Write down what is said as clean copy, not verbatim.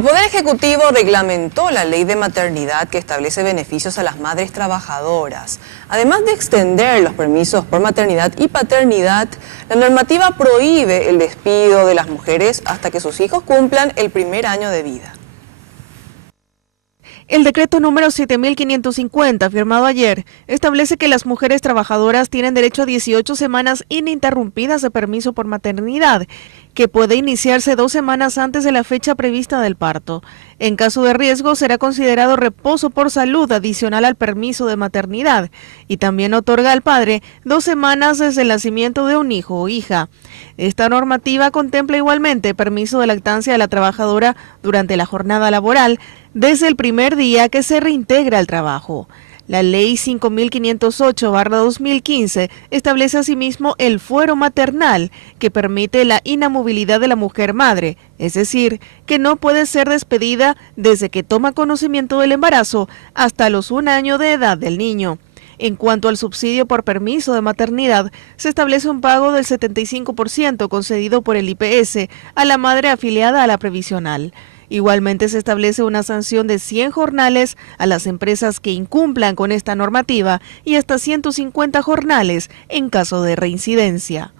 El Poder Ejecutivo reglamentó la ley de maternidad que establece beneficios a las madres trabajadoras. Además de extender los permisos por maternidad y paternidad, la normativa prohíbe el despido de las mujeres hasta que sus hijos cumplan el primer año de vida. El decreto número 7550, firmado ayer, establece que las mujeres trabajadoras tienen derecho a 18 semanas ininterrumpidas de permiso por maternidad, que puede iniciarse 2 semanas antes de la fecha prevista del parto. En caso de riesgo, será considerado reposo por salud adicional al permiso de maternidad, y también otorga al padre 2 semanas desde el nacimiento de un hijo o hija. Esta normativa contempla igualmente permiso de lactancia de la trabajadora durante la jornada laboral, desde el primer día que se reintegra al trabajo. La Ley 5508/2015 establece asimismo el fuero maternal, que permite la inamovilidad de la mujer madre, es decir, que no puede ser despedida desde que toma conocimiento del embarazo hasta los 1 año de edad del niño. En cuanto al subsidio por permiso de maternidad, se establece un pago del 75% concedido por el IPS a la madre afiliada a la previsional. Igualmente se establece una sanción de 100 jornales a las empresas que incumplan con esta normativa y hasta 150 jornales en caso de reincidencia.